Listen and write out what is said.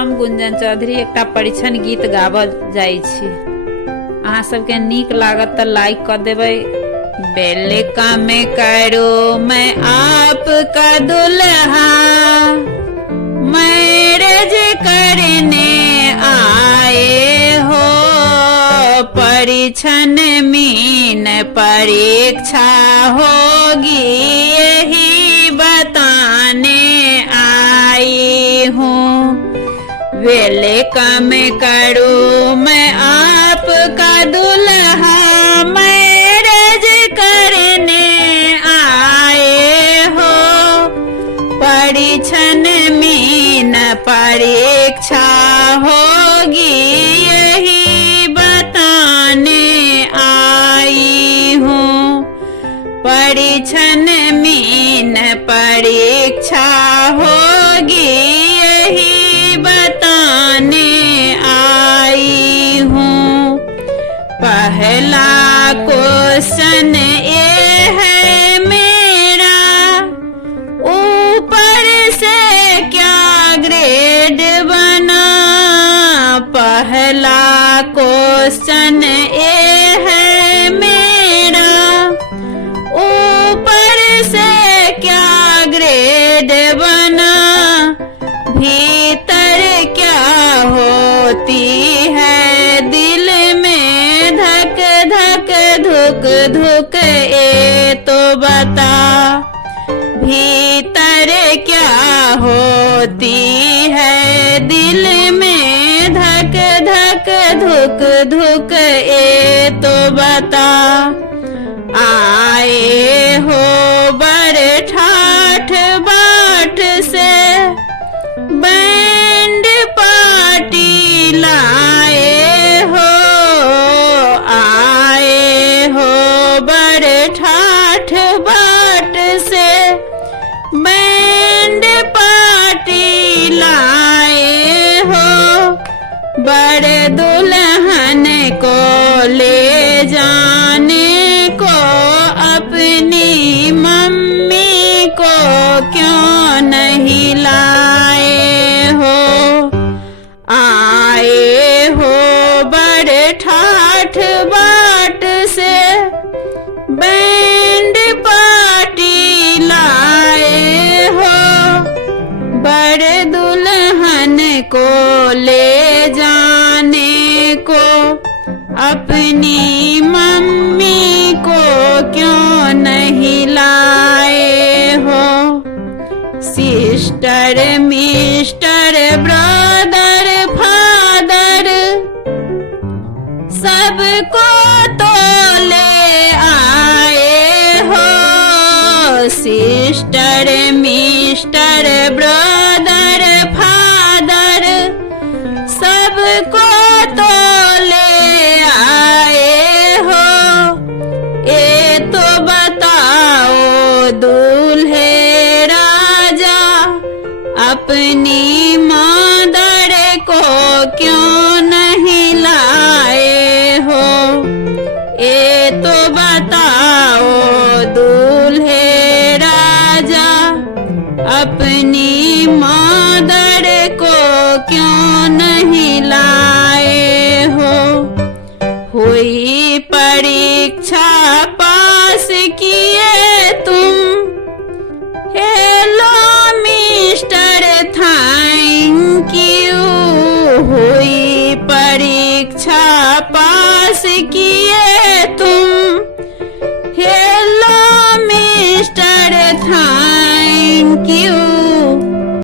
हम गुंजन चौधरी एकटा परीक्षण गीत गाबल जाइ छी। अहाँ सबके नीक लागत तऽ लाइक कर देबै। बेले काम करो मैं आपका दुल्हा, मैरिज करने आए हो, परीक्षण मीन परीक्षा होगी यही बताने आई हूँ। वेलकम करूँ मैं आपका दुल्हा, मैरिज करने आए हो, परीक्षण मीन परीक्षा होगी यही बताने आई हूँ, परीक्षण मीन परीक्षा होगी यही बताने आई हूँ। पहला क्वेश्चन ये है मेरा, ऊपर से क्या ग्रेड बना। पहला क्वेश्चन ये है मेरा, ऊपर से क्या ग्रेड बना, भीतर क्या होती है दिल में धक धक धुक धुक ये तो बता। भीतर क्या होती है दिल में धक धक धुक धुक ये तो बता। आए हो बड़े ठाठ बाट से, बैंड पार्टी लाए हो, आए हो बड़े ठाठ बाट से, बैंड पार्टी लाए हो, बड़े दुल्हन को ले जाने को अपनी मम्मी को क्यों नहीं लाए हो। आए हो बड़े ठाठ बाट से, बैंड पार्टी लाए हो, बड़े दुल्हन को ले जाने को अपनी मम्मी को क्यों नहीं लाए हो। सिस्टर मिस्टर ब्रदर फादर सबको तो ले आए हो, सिस्टर मिस्टर ब्रदर फादर सबको तो ले आए हो। ये तो बताओ दूल्हे राजा अपनी मदर को क्यों नहीं लाए हो। ये तो बताओ दूल्हे राजा अपनी मदर को क्यों नहीं लाए हो। हुई परीक्षा पास किए तुम, हेलो मिस्टर थैंक यू। हुई परीक्षा पास किए